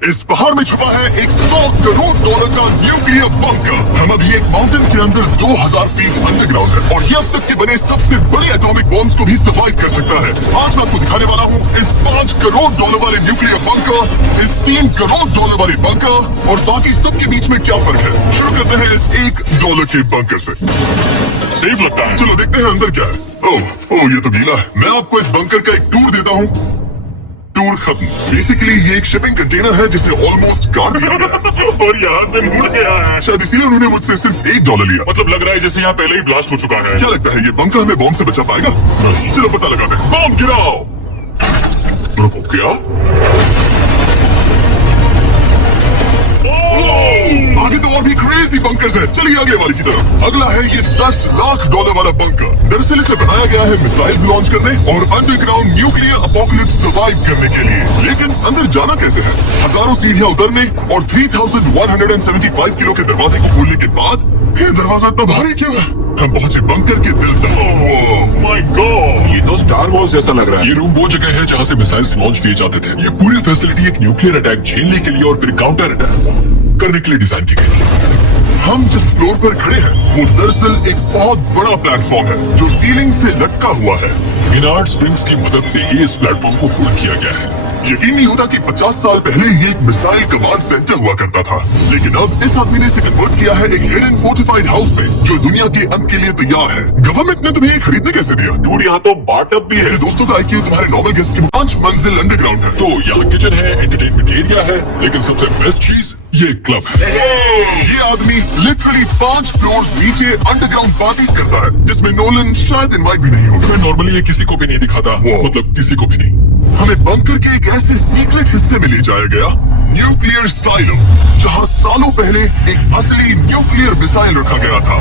इस पहाड़ में छुपा है एक $100 करोड़ का न्यूक्लियर बंकर। हम अभी एक माउंटेन के अंदर 2000 फीट अंडरग्राउंड है और ये अब तक के बने सबसे बड़े एटॉमिक बॉम्ब्स को भी सर्वाइव कर सकता है। आज मैं आपको दिखाने वाला हूँ इस $5 करोड़ वाले न्यूक्लियर बंकर, इस $3 करोड़ वाले बंकर और बाकी सबके बीच में क्या फर्क है। शुरू करते हैं इस $1 के बंकर से। सेफ लगता है, चलो देखते हैं अंदर क्या है। ओह ये तो गीला है। मैं आपको इस बंकर का एक टूर देता हूँ। टूर खत्म। बेसिकली ये एक शिपिंग कंटेनर है जिसे ऑलमोस्ट काट दिया गया और यहाँ से मुड़ गया है। शायद इसीलिए उन्होंने मुझसे सिर्फ $1 लिया। मतलब लग रहा है जैसे यहाँ पहले ही ब्लास्ट हो चुका है। क्या लगता है ये बंकर हमें बॉम्ब से बचा पाएगा? नहीं। चलो पता लगाते हैं। बॉम्ब गिराओ। रुको क्या? आगे तो और भी क्रेजी बंकर्स हैं। चलिए आगे वाली की तरफ। अगला है ये $10 लाख वाला बंकर। दरअसल इसे बनाया गया है मिसाइल्स लॉन्च करने और अंडरग्राउंड न्यूक्लियर अपोकलिप्स सर्वाइव करने के लिए। लेकिन अंदर जाना कैसे है? हजारों सीढ़ियां उतरने और 3175 किलो के दरवाजे को खोलने के बाद ये दरवाजा इतना भारी क्यों है? हम पहुंचे बंकर के दिल तक। माय गॉड, ये तो स्टार वॉर्स जैसा लग रहा है। ये रूम वो जगह है जहाँ से मिसाइल्स लॉन्च किए जाते थे। ये पूरी फैसिलिटी एक न्यूक्लियर अटैक झेलने के लिए और फिर काउंटर अटैक करने के लिए डिजाइन की गई है। हम जिस फ्लोर पर खड़े हैं वो दरअसल एक बहुत बड़ा प्लेटफॉर्म है जो सीलिंग से लटका हुआ है। मिनार्ड स्प्रिंग्स की मदद से ही इस प्लेटफॉर्म को पूरा किया गया है। यकीन नहीं होता कि 50 साल पहले ये एक मिसाइल कमांड सेंटर हुआ करता था, लेकिन अब इस आदमी ने इसे कन्वर्ट किया है एक हिडन फोर्टिफाइड हाउस में जो दुनिया के अंत के लिए तैयार है। गवर्नमेंट ने तुम्हें ये खरीदने कैसे दिया? दूर यहाँ तो बाटअप भी है। मेरे दोस्तों का IQ तुम्हारे नॉर्मल गेस्ट की 5 मंजिल अंडरग्राउंड है। तो यहाँ किचन है, एंटरटेनमेंट एरिया है, लेकिन सबसे बेस्ट चीज ये क्लब है। ये आदमी लिटरली 5 फ्लोर्स नीचे अंडरग्राउंड पार्टीज करता है जिसमें नोलन शायद इनवाइट भी नहीं होगा। मैं नॉर्मली ये किसी को भी नहीं दिखाता, मतलब किसी को भी नहीं। हमें बंकर के एक ऐसे सीक्रेट हिस्से में ले जाया गया, न्यूक्लियर साइलो, जहां सालों पहले एक असली न्यूक्लियर मिसाइल रखा गया था।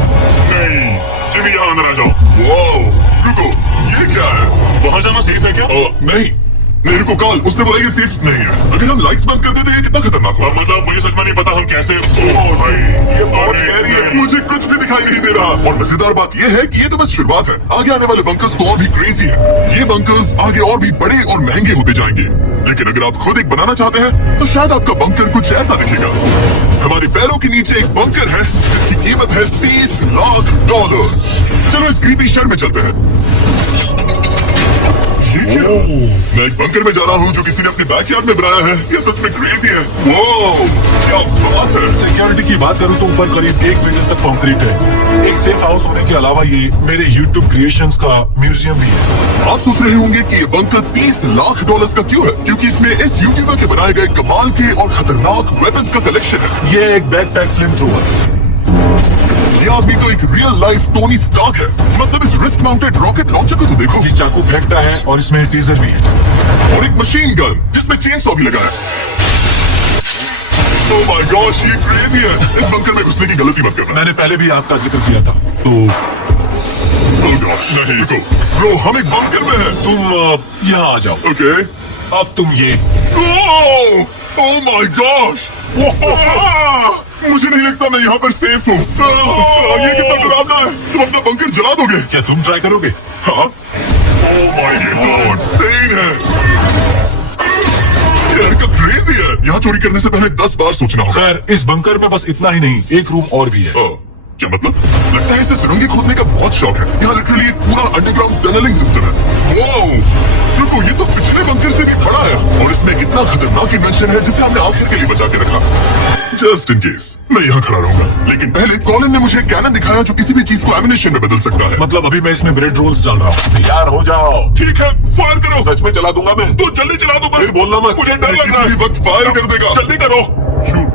नहीं, जिमी यहाँ अंदर आ जाओ। वाओ, रुको, ये क्या है? वहाँ जाना सेफ है क्या? नहीं। मेरे को कॉल उसने बोला ये सेफ नहीं है। अगर हम लाइट्स बंद कर देते हैं कितना खतरनाक होगा। मतलब मुझे सच में नहीं पता हम कैसे। भाई ये बहुत स्कैरी है। मुझे कुछ भी दिखाई नहीं दे रहा। और मजेदार बात ये है कि ये तो बस शुरुआत है। आगे आने वाले बंकर्स तो और भी क्रेजी है। ये बंकर्स आगे और भी बड़े और महंगे होते जाएंगे। लेकिन अगर आप खुद एक बनाना चाहते हैं तो शायद आपका बंकर कुछ ऐसा दिखेगा। हमारे पैरों के नीचे एक बंकर है जिसकी कीमत है $30 लाख। चलो इस क्रीपी शहर में चलते हैं। मैं एक बंकर में जा रहा हूँ जो किसी ने अपने बैकयार्ड में बनाया है। ये सच में क्रेजी है। वाओ, क्या बात है। सिक्योरिटी की बात करूँ तो ऊपर करीब 1 मीटर तक कंक्रीट है। एक सेफ हाउस होने के अलावा ये मेरे YouTube क्रिएशंस का म्यूजियम भी है। आप सोच रहे होंगे कि ये बंकर $30 लाख का क्यों है? क्योंकि इसमें इस यूट्यूबर के बनाए गए कमाल के और खतरनाक वेपन्स का कलेक्शन है। ये एक बैकपैक फ्लेम थ्रोवर। ये आदमी तो एक रियल लाइफ टोनी स्टार्क है। मतलब इस रिस्ट माउंटेड रॉकेट लॉन्चर को तो देखो। ये चाकू फेंकता है और इसमें टीजर भी है और एक मशीन गन जिसमें चेन सॉ भी लगा है। ओह माय गॉश, ये क्रेजी है। इस बंकर में घुसने की गलती मत करना। मैंने पहले भी आपका जिक्र किया था। तो ओह गॉश, नहीं रुको ब्रो, हम एक बंकर में हैं। तुम यहाँ आ जाओ। ओके, अब तुम ये। ओह माय गॉश, मुझे नहीं लगता मैं यहाँ पर सेफ हूँ। ये कितना डरावना है। तुम अपना बंकर जला दोगे? क्या तुम ट्राई करोगे? हाँ। ओह माय गॉड, इंसेन है। ये लड़का क्रेजी है। यहाँ चोरी करने से पहले 10 बार सोचना होगा। खैर, इस बंकर में बस इतना ही नहीं, एक रूम और भी है। क्या मतलब? लगता है इसे सुरंगें खोदने का बहुत शौक है। यहाँ लिटरली एक पूरा अंडरग्राउंड टनलिंग सिस्टम है। वाओ, रुको, ये तो पिछले बंकर से भी बड़ा है और इसमें कितना खतरनाक इन्वेंशन है जिसे हमने आखिर के लिए बचा के रखा। जस्ट इन केस मैं यहाँ खड़ा रहूंगा। लेकिन पहले कॉलिन ने मुझे कैनन दिखाया जो किसी भी चीज को एमिनेशन में बदल सकता है। मतलब अभी मैं इसमें ब्रेड रोल्स डाल रहा हूँ। तैयार हो जाओ। ठीक है, फायर करो। सच में चला दूंगा मैं। तो जल्दी चला दो बस। बोलना मत, मुझे डर लग रहा है। वक्त फायर कर देगा। जल्दी करो। शूट।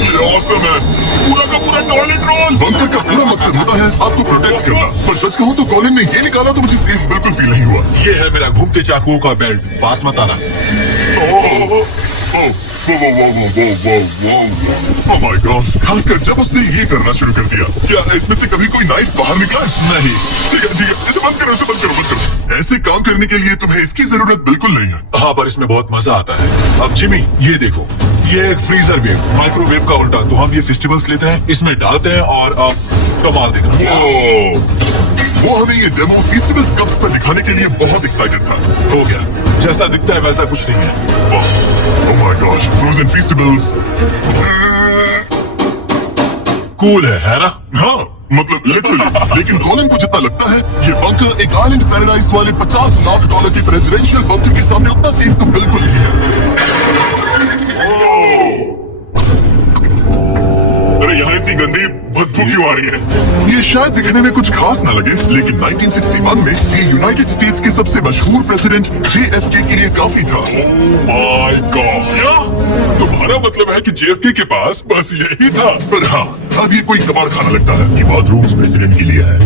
ये ऑसम है। पूरा का पूरा टॉयलेट रोल। बंकर का पूरा मकसद होता है आपको प्रोटेक्ट करना। पर सच कहूँ तो कॉलिन ने ये निकाला तो मुझे सेफ बिल्कुल फील नहीं हुआ। ये है मेरा घूमते चाकुओं का बेल्ट। पास मत आना। ओह माय गॉड, खासकर जब उसने ये करना शुरू कर दिया। क्या इसमें से कभी कोई नाइफ बाहर निकला? नहीं। ठीक है, इसे बंद करो, इसे बंद करो, बंद करो। ऐसे काम करने के लिए तुम्हें इसकी जरूरत बिल्कुल नहीं है। हाँ, पर इसमें बहुत मजा आता है। अब जिमी, ये देखो, ये एक फ्रीजर वेव, माइक्रोवेव का उल्टा। तो हम ये फेस्टिवल्स लेते हैं, इसमें डालते हैं और कमाल देखना। वो हमें ये डेमो फेस्टिवल्स कप्स पर दिखाने के लिए बहुत एक्साइटेड था। हो गया। जैसा दिखता है वैसा कुछ नहीं है। Oh my gosh, frozen feastables. Cool है ना? हाँ, मतलब लिटरली। लेकिन कॉलिन को जितना लगता है ये बंकर एक आइलैंड पैराडाइज वाले $50 लाख के प्रेसिडेंशियल बंकर के सामने उतना सेफ तो बिल्कुल नहीं है। अरे यहाँ इतनी गंदी बदबू क्यों आ रही है? ये शायद दिखने में कुछ खास ना लगे, लेकिन 1961 में ये यूनाइटेड स्टेट्स के सबसे मशहूर प्रेसिडेंट JFK के लिए काफी था। माय गॉड, क्या तुम्हारा मतलब है कि JFK के पास बस यही था? पर हाँ, अब ये कोई कबाड़ खाना लगता है। ये बाथरूम्स प्रेसिडेंट के लिए है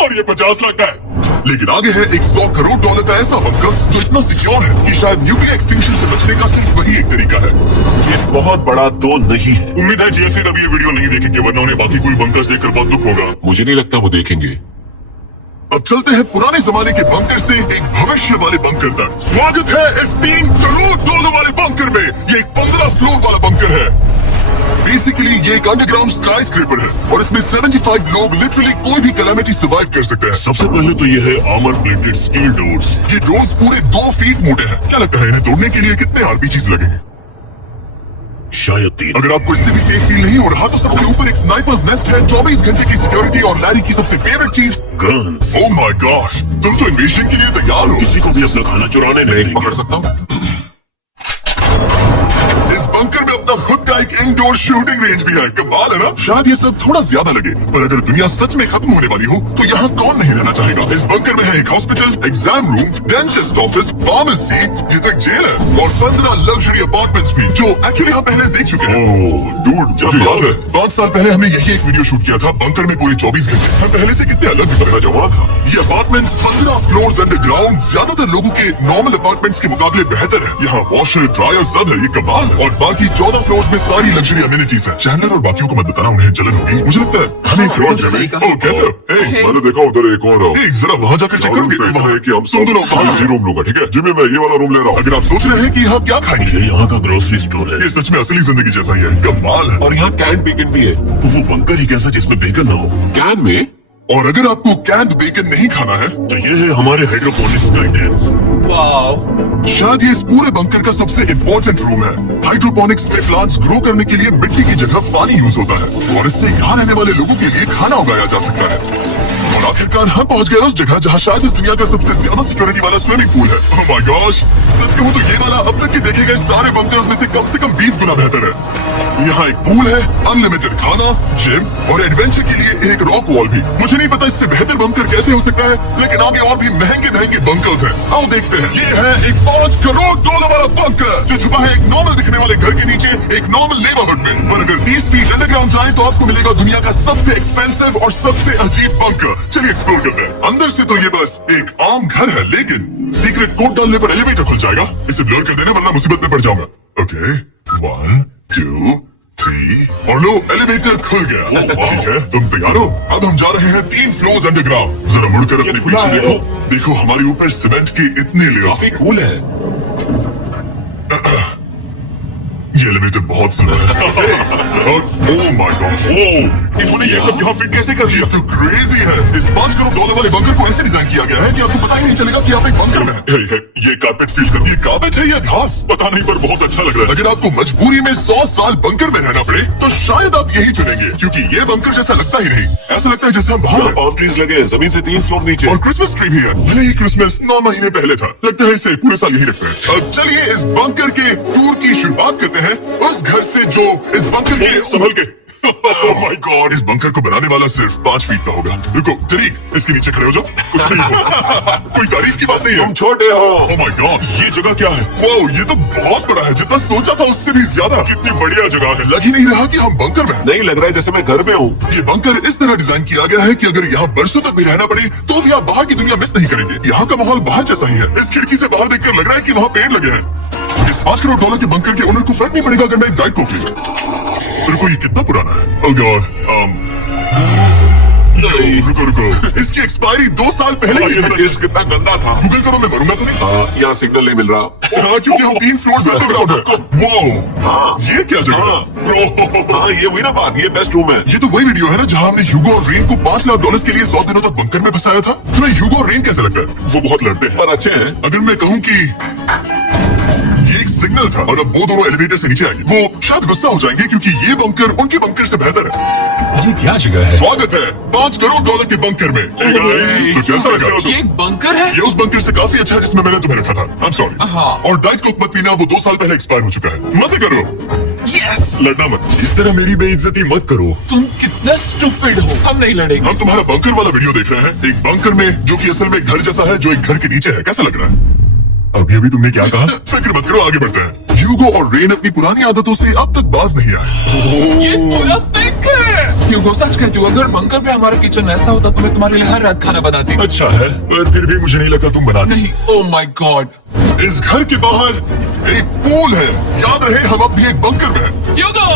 और ये 50 लाख का है। लेकिन आगे है एक $100 करोड़ का ऐसा बंकर जो इतना सिक्योर है कि शायद न्यूक्लियर एक्सटिंक्शन से बचने का सिर्फ वही एक तरीका है। ये बहुत बड़ा तो नहीं है। उम्मीद है JFK कभी ये वीडियो नहीं देखेंगे, वरना उन्हें बाकी कोई बंकर्स देखकर बहुत दुख होगा। मुझे नहीं लगता वो देखेंगे। अब चलते हैं पुराने जमाने के बंकर से एक भविष्य वाले बंकर तक। स्वागत है इस $3 करोड़ वाले बंकर में। ये एक 15 फ्लोर वाला बंकर है। बेसिकली ये एक अंडरग्राउंड स्काई स्क्रेपर है और इसमें 75 लोग लिटरली कोई भी कैलामिटी सर्वाइव कर सकते हैं। सबसे पहले तो ये है आर्मर प्लेटेड स्टील डोर्स। ये डोर्स पूरे 2 फीट मोटे हैं। क्या लगता है इन्हें तोड़ने के लिए कितने RPGs लगेंगे? शायद 3। अगर आपको इससे भी सेफ फील नहीं हो रहा तो सबसे ऊपर एक स्नाइपर्स नेस्ट है, 24 घंटे की सिक्योरिटी और लैरी की सबसे फेवरेट चीज गन्स। ओह माय गॉश, तुम तो इन्वेशन के लिए तैयार हो। किसी को भी अपना खाना चुराने नहीं पकड़ सकता हूँ। इस बंकर में अपना खुद का एक इंडोर शूटिंग रेंज भी है। कमाल है ना? शायद ये सब थोड़ा ज्यादा लगे, पर अगर दुनिया सच में खत्म होने वाली हो तो यहाँ कौन नहीं रहना चाहेगा। इस बंकर में है एक hospital, exam room, dentist office, pharmacy, ये तो एक जेल है और 15 लग्जरी अपार्टमेंट्स भी, जो एक्चुअली हम पहले देख चुके हैं। डूड, मुझे याद है 5 साल पहले हमने यही एक वीडियो शूट किया था बंकर में पूरे 24 घंटे। हम पहले से कितने अलग दिख रहा जवाब था। ये अपार्टमेंट 15 फ्लोर्स अंडरग्राउंड ज्यादातर लोगों के नॉर्मल अपार्टमेंट्स के मुकाबले बेहतर है। यहाँ वॉशर, ड्रायर सब है, ये कमाल है। और बाकी 14 फ्लोर्स में सारी लग्जरी अम्यूनिटीज है। चैंडलर और बाकियों को मत बताना, उन्हें जलन होगी। मुझे लगता है हमें एक और जगह। कैसे हो? मैंने देखा उधर एक और जरा वहाँ जाकर चेक करोगे? वहाँ कि हम सुन दो रूम लूंगा, ठीक है? जिम्मे मैं ये वाला रूम ले रहा हूँ। अगर आप सोच रहे हैं कि यहाँ क्या खाएंगे, ये यहाँ का ग्रोसरी स्टोर है। ये सच में असली जिंदगी जैसा ही है। कमाल है। और यहाँ कैन बेकन भी है। वो बंकर ही कैसा जिसमें बेकन ना हो? कैन में? और अगर आपको कैंड बेकन नहीं खाना है तो ये है हमारे हाइड्रोपोनिक्स गाइडेंस। शायद ये इस पूरे बंकर का सबसे इम्पोर्टेंट रूम है। हाइड्रोपोनिक्स में प्लांट्स ग्रो करने के लिए मिट्टी की जगह पानी यूज होता है और इससे यहाँ रहने वाले लोगों के लिए खाना उगाया जा सकता है। और आखिरकार हम पहुंच गए उस जगह जहाँ शायद इस दुनिया का सबसे ज्यादा सिक्योरिटी वाला स्विमिंग पूल है। ओह माय गॉश, सच कहूँ तो ये वाला अब तक के देखे गए सारे बंकर्स में से कम 20 गुना बेहतर है। यहाँ एक पूल है, अनलिमिटेड खाना, जिम और एडवेंचर के लिए एक रॉक वॉल भी। मुझे नहीं पता इससे बेहतर बंकर कैसे हो सकता है, लेकिन आगे और भी महंगे महंगे बंकर्स हैं। आओ देखते हैं। ये है एक $5 करोड़ वाला बंकर जो छुपा है एक नॉर्मल दिखने वाले घर के नीचे एक नॉर्मल नेबरहुड में। पर अगर 30 फीट अंडरग्राउंड जाए तो आपको मिलेगा दुनिया का सबसे एक्सपेंसिव और सबसे अजीब बंकर। चलिए एक्सप्लोर करते हैं। अंदर से तो ये बस एक आम घर है, लेकिन सीक्रेट कोड डालने पर एलिवेटर खुल जाएगा। इसे ब्लर कर देना वरना मुसीबत में पड़ जाऊंगा। ओके, 1 2 3 और लो, एलिवेटर खुल गया। ठीक है, तुम तैयार हो? अब हम जा रहे हैं 3 फ्लोर्स अंडरग्राउंड। जरा मुड़कर अपने पीछे देखो। देखो हमारे ऊपर सीमेंट के इतने लेयर्स। कूल है। ये एलिवेटर बहुत सुंदर है। और ओह माय गॉड, इन्होंने ये सब यहाँ फिट कैसे कर ये दिया? तो क्रेजी है। इस $5 करोड़ वाले बंकर को ऐसे डिजाइन किया गया है कि आपको पता ही नहीं चलेगा कि आप एक बंकर में हैं। ये कारपेट फील कर, ये कारपेट है या घास पता नहीं, पर बहुत अच्छा लग रहा है। अगर आपको मजबूरी में 100 साल बंकर में रहना पड़े तो शायद आप यही चुनेंगे, क्योंकि ये बंकर जैसा लगता ही नहीं। ऐसा लगता है जैसे हम बाहर हैं। पाम ट्रीज लगे हैं, जमीन से 3 फ्लोर नीचे। और क्रिसमस ट्री भी है। भले ही क्रिसमस 9 महीने पहले था, लगता है इसे पूरे साल यही रखते हैं। अब चलिए इस बंकर के टूर की शुरुआत करते हैं उस घर से जो इस बंकर के संभल के। ओह माय गॉड, इस बंकर को बनाने वाला सिर्फ 5 फीट का होगा। रुको तरीक, इसके नीचे खड़े हो जाओ। कुछ नहीं होगा। कोई तारीफ की बात नहीं है। तुम छोटे हो। ओह माय गॉड, ये जगह क्या है? वाओ, ये तो बहुत बड़ा है, जितना सोचा था उससे भी ज्यादा। कितनी बढ़िया जगह है, लग ही नहीं रहा कि हम बंकर में हैं। नहीं लग रहा है जैसे मैं घर में हूँ। ये बंकर इस तरह डिजाइन किया गया है कि अगर यहाँ बरसों तक भी रहना पड़े तो भी आप बाहर की दुनिया मिस नहीं करेंगे। यहाँ का माहौल बाहर जैसा ही है। इस खिड़की से बाहर देखकर लग रहा है कि वहाँ पेड़ लगे हैं। इस $5 करोड़ के बंकर के ओनर को फर्क नहीं पड़ेगा अगर मैं एक गाइड को रुको, ये कितना पुराना है? ओह गॉड, रुको रुको, इसकी एक्सपायरी 2 साल पहले की है। कितना गंदा था। गूगल करो, मैं मरूंगा तो नहीं। यहाँ सिग्नल नहीं मिल रहा। हाँ, क्योंकि हम 3 फ्लोर अंडरग्राउंड है। वो हाँ ये क्या जगह है? ब्रो, हाँ ये हुई ना बात, ये बेस्ट रूम है। ये तो वही वीडियो है ना जहाँ हमने ह्यूगो और रेन को $5 लाख के लिए 100 दिनों तक बंकर में फंसाया था। तुम्हें ह्यूगो और रेन कैसे लगता है? वो बहुत लड़ते हैं पर अच्छे हैं। अगर मैं कहूँ कि ये एक सिग्नल था और अब वो दोनों एलिवेटर से नीचे आएंगे, वो शायद गुस्सा हो जाएंगे क्योंकि ये बंकर उनके बंकर से बेहतर है। ये क्या जगह है? स्वागत है $5 करोड़ के बंकर में। तो कैसा लगा? ये एक बंकर है? ये उस बंकर से काफी अच्छा है जिसमें मैंने तुम्हें रखा था। I'm sorry। हाँ। और डाइट कोक मत पीना, वो 2 साल पहले एक्सपायर हो चुका है। मजे करो, यस। लड़ना मत। इस तरह मेरी बेइज्जती मत करो। तुम कितना स्टूपिड हो। हम नहीं लड़ेंगे। हम तुम्हारा बंकर वाला वीडियो देख रहे हैं, एक बंकर में जो कि असल में एक घर जैसा है जो एक घर के नीचे है। कैसा लग रहा है? अभी तुमने क्या कहा? फिक्र मत करो, आगे बढ़ते हैं। ह्यूगो और रेन अपनी पुरानी आदतों से अब तक बाज नहीं आए। ये पूरा फेक है। ह्यूगो सच कहती हूँ, अगर बंकर पे हमारा किचन ऐसा होता तो मैं तुम्हारे लिए हर रात खाना बनाती। अच्छा है, पर फिर भी मुझे नहीं लगता तुम बना नहीं। Oh my God. इस घर के बाहर एक पूल है। याद रहे हम अब भी एक बंकर में हैं। ह्यूगो।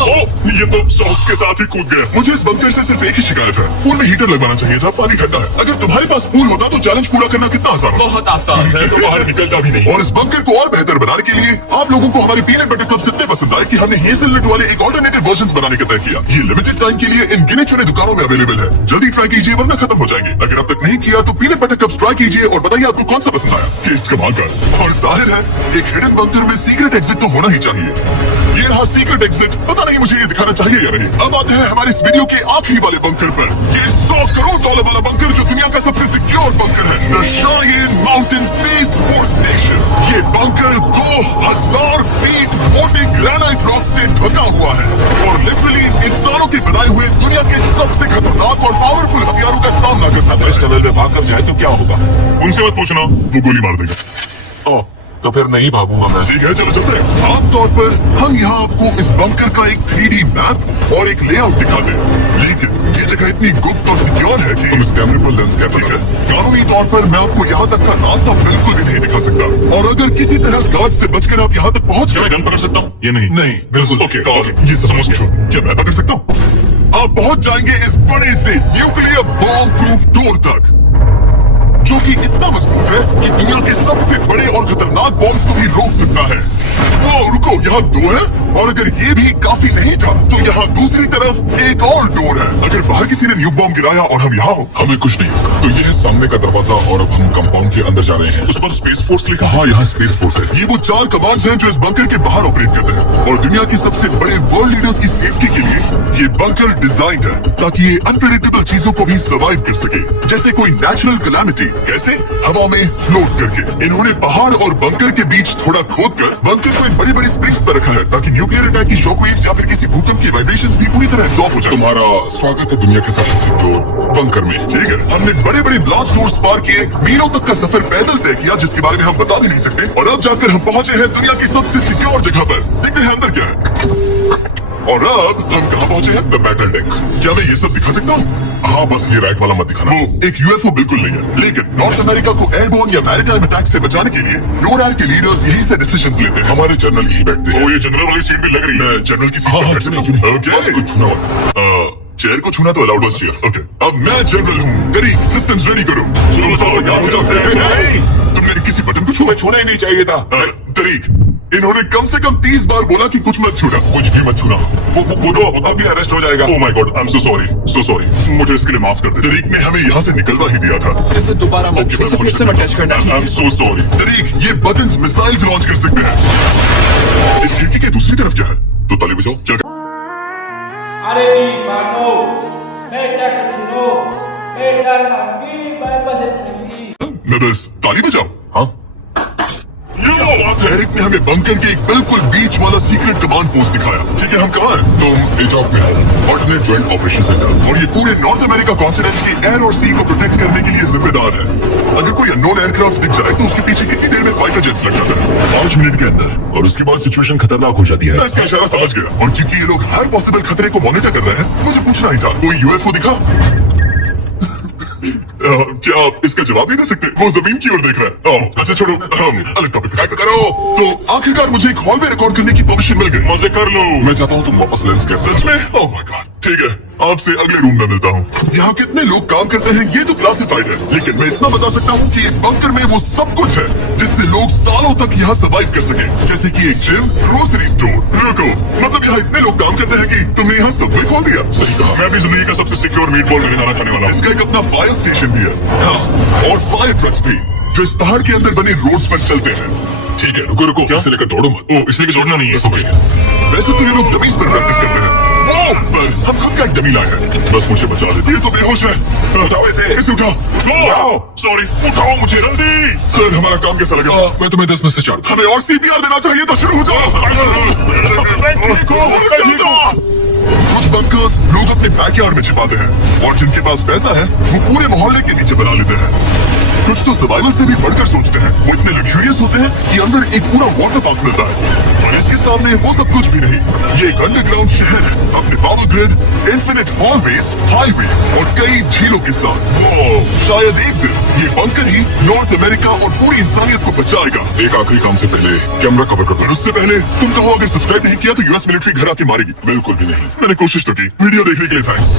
ये तो सॉक्स के साथ ही कूद गया। मुझे इस बंकर से सिर्फ एक ही शिकायत है, पूल में हीटर लगवाना चाहिए था, पानी ठंडा है। अगर तुम्हारे पास पूल होता तो चैलेंज पूरा करना कितना आसान होता। बहुत आसान है। तो बाहर निकलता भी नहीं। और इस बंकर को और बेहतर बनाने के लिए आप लोगों को हमारे पीनट बटर क्लब्स इतने पसंद आए कि हमने हेज़लनट वाले एक ऑल्टरनेटिव वर्जन्स बनाने का तय किया। ये लिमिटेड टाइम के लिए इन गिने चुने दुकानों में अवेलेबल है। जल्दी ट्राई कीजिए वरना खत्म हो जाएंगे। अगर अब तक नहीं किया तो पीनट बटर क्लब्स ट्राई कीजिए और बताइए आपको कौन सा पसंद आया। टेस्ट कमाल का। और जाहिर है एक हिडन बंकर में सीक्रेट एग्जिट तो होना ही चाहिए। ये रहा सीक्रेट एग्जिट। पता नहीं मुझे ये दिखाना चाहिए या नहीं। अब आते हैं हमारे इस वीडियो के आखिरी वाले बंकर पर। ये $100 करोड़ वाला बंकर जो दुनिया का सबसे सिक्योर बंकर है, the shine mountain space force station. ये बंकर 2000 फीट मोटे ग्रेनाइट रॉक से ढका हुआ है और लिटरली इंसानों के बनाए हुए दुनिया के सबसे खतरनाक और पावरफुल हथियारों का सामना कर सकता इस है। टनल में भाग कर जाए तो क्या होगा? उनसे मत पूछना, वो गोली मार देगा। ओह, तो फिर नहीं भागूंगा मैं। ठीक है, चलो चलते हैं। आमतौर पर हम यहाँ आपको इस बंकर का एक 3D मैप और एक लेआउट दिखाते हैं, लेकिन ये जगह इतनी गुप्त और सिक्योर है कि इस कैमरे पर लेंस कैप है। कानूनी तौर पर मैं आपको यहाँ तक का रास्ता बिल्कुल भी नहीं दिखा सकता। और अगर किसी तरह गार्ड से बचकर आप यहाँ तक पहुँच गए, गन पकड़ सकता हूँ? ये नहीं। नहीं बिल्कुल ओके, और ओके। ये समझ पूछो, क्या मैं पकड़ सकता हूँ? आप पहुँच जाएंगे इस बड़े से न्यूक्लियर बॉम्ब प्रूफ डोर तक, जो कि इतना मजबूत है कि दुनिया के सबसे बड़े और खतरनाक बॉम्ब्स को भी रोक सकता है। वो रुको, यहाँ 2 है और अगर ये भी काफी नहीं था तो यहाँ दूसरी तरफ एक और डोर है। अगर बाहर किसी ने न्यूक बॉम्ब गिराया और हम यहाँ हो, हमें कुछ नहीं होगा। तो ये है सामने का दरवाजा और अब हम कंपाउंड के अंदर जा रहे हैं। उस पर स्पेस फोर्स लिखा। हाँ, यहाँ स्पेस फोर्स है। ये वो 4 कमांड्स हैं जो इस बंकर के बाहर ऑपरेट करते हैं। और दुनिया के सबसे बड़े वर्ल्ड लीडर्स की सेफ्टी के लिए ये बंकर डिजाइन है ताकि ये अनप्रेडिक्टेबल चीजों को भी सर्वाइव कर सके, जैसे कोई नेचुरल कैलामिटी। कैसे? हवा में फ्लोट करके। इन्होंने पहाड़ और बंकर के बीच थोड़ा खोदकर बंकर को इन बड़ी बड़ी स्प्रिंग्स पर रखा है ताकि न्यूक्लियर अटैक की शॉक वेव्स या फिर किसी भूकंप की वाइब्रेशंस भी पूरी तरह एब्जॉर्ब हो जाए। तुम्हारा स्वागत है दुनिया के सबसे सिक्योर बंकर में। ठीक है, हमने बड़े बड़े ब्लास्ट डोर्स पार किए, मीलों तक का सफर पैदल तय किया जिसके बारे में हम बता भी नहीं सकते, और अब जाकर हम पहुंचे हैं दुनिया की सबसे सिक्योर जगह पर। देखते हैं अंदर क्या है। और अब हम कहाँ पहुंचे हैं? The battle deck. क्या मैं ये सब दिखा सकता हूँ? हाँ, बस ये राइट वाला मत दिखाना। वो एक यूएफओ बिल्कुल नहीं है, लेकिन नॉर्थ अमेरिका को एयरबोर्न या मैरिटाइम अटैक से बचाने के लिए NORAD के लीडर्स यही से डिसीजंस लेते हैं। हमारे जनरल यही बैठते हैं। ये जनरल वाली सीट भी लग रही है। जनरल की सीट पर बैठ सकता हूं? ओके, कुछ छूना मत। चेयर को छूना तो अलाउड बस चेयर। ओके, अब मैं जनरल हूँ। तरीक, सिस्टम्स रेडी करो। चलो सब तैयार हो जाओ। तुमने किसी बटन को छूना ही नहीं चाहिए था। तरीक, इन्होंने कम से कम 30 बार बोला कि कुछ मत छूना। कुछ भी मत छूना। वो तो अभी अरेस्ट हो जाएगा। Oh my God, I am so sorry. मुझे इसके लिए माफ कर दे। तरीक ने हमें यहाँ से निकलवा ही दिया था। इसे दोबारा मत छू। इसे फिर से मत टच करना। I am so sorry. तरीक, ये बटन्स मिसाइल्स लॉन्च कर सकते हैं। इस खिड़की के दूसरी तरफ क्या है? तो ताली बजाओ। क्या मैं बस ताली बजाओ। हाँ, एरिक ने हमें बंकर के एक बिल्कुल बीच वाला सीक्रेट कमांड पोस्ट दिखाया। ठीक है, हम कहाँ हैं? तुम एजॉक में हो, ऑल्टरनेट जॉइंट ऑपरेशन सेंटर, और ये पूरे नॉर्थ अमेरिका कॉन्टिनेंट की एयर और सी को प्रोटेक्ट करने के लिए जिम्मेदार है। अगर कोई अननोन एयरक्राफ्ट दिख जाए तो उसके पीछे कितनी देर में फाइटर जेट्स लग जाते हैं? 5 मिनट के अंदर, और उसके बाद सिचुएशन खतरनाक हो जाती है। मैं इसका इशारा समझ गया, और क्योंकि ये लोग हर पॉसिबल खतरे को मॉनिटर कर रहे हैं, मुझे पूछना ही था, कोई यूएफओ दिखा? क्या आप इसका जवाब नहीं दे सकते? वो जमीन की ओर देख रहा है। अच्छा छोड़ो, अलग टॉपिक पे करो। तो आखिरकार मुझे एक हॉल में रिकॉर्ड करने की परमिशन मिल गई। मजे कर लो। मैं चाहता हूँ तुम वापस लेंस के। सच में? Oh my God. ठीक है, आपसे अगले रूम में मिलता हूँ। यहाँ कितने लोग काम करते हैं ये तो क्लासिफाइड है, लेकिन मैं इतना बता सकता हूँ कि इस बंकर में वो सब कुछ है जिससे लोग सालों तक यहाँ सर्वाइव कर सके, जैसे कि एक जिम, ग्रोसरी स्टोर। रुको, मतलब यहाँ इतने लोग काम करते हैं कि तुमने यहाँ सबवे खोल दिया? सही कहा, मैं भी जिंदगी का सबसे सिक्योर मीट बॉल खाना खाने वाला हूँ। इसका एक अपना फायर स्टेशन भी है। हाँ, और फायर ट्रक्स भी जो इस पहाड़ के अंदर बने रोड्स पर चलते हैं। ठीक है, रुको रुको, इसे लेकर दौड़ो मत। ओ, इसलिए दौड़ना नहीं है, समझ गया। वैसे तो ये लोग डमीज पर प्रैक्टिस करते हैं, पर हम खुद का एक डमी लाए हैं। बस मुझे बचा लेते। ये तो बेहोश है। उठाओ इसे उठाओ। सॉरी, उठाओ मुझे जल्दी। सर, हमारा काम कैसा लगा? मैं तुम्हें 10 में से 4 हमें और CPR देना चाहिए था। शुरू हो जाओ। कुछ बंकर्स लोग अपने बैकयार्ड में छिपाते हैं और जिनके पास पैसा है वो पूरे मोहल्ले के नीचे बना लेते हैं। कुछ तो सर्वाइवल से भी बढ़कर सोचते हैं। वो इतने लग्जूरियस होते हैं कि अंदर एक पूरा वाटर पार्क मिलता है और इसके सामने वो सब कुछ भी नहीं। ये एक अंडरग्राउंड शहर है अपने power grid, infinite hallways, highways और कई झीलों के साथ। शायद एक दिन ये बंकर ही नॉर्थ अमेरिका और पूरी इंसानियत को बचाएगा। एक आखिरी काम से पहले कैमरा कवर कर और उससे पहले तुम कहो अगर सब्सक्राइब नहीं किया तो US मिलिट्री घर आके मारेगी। बिल्कुल भी नहीं। मैंने कोशिश तो की। वीडियो देखने के लिए थैंक्स।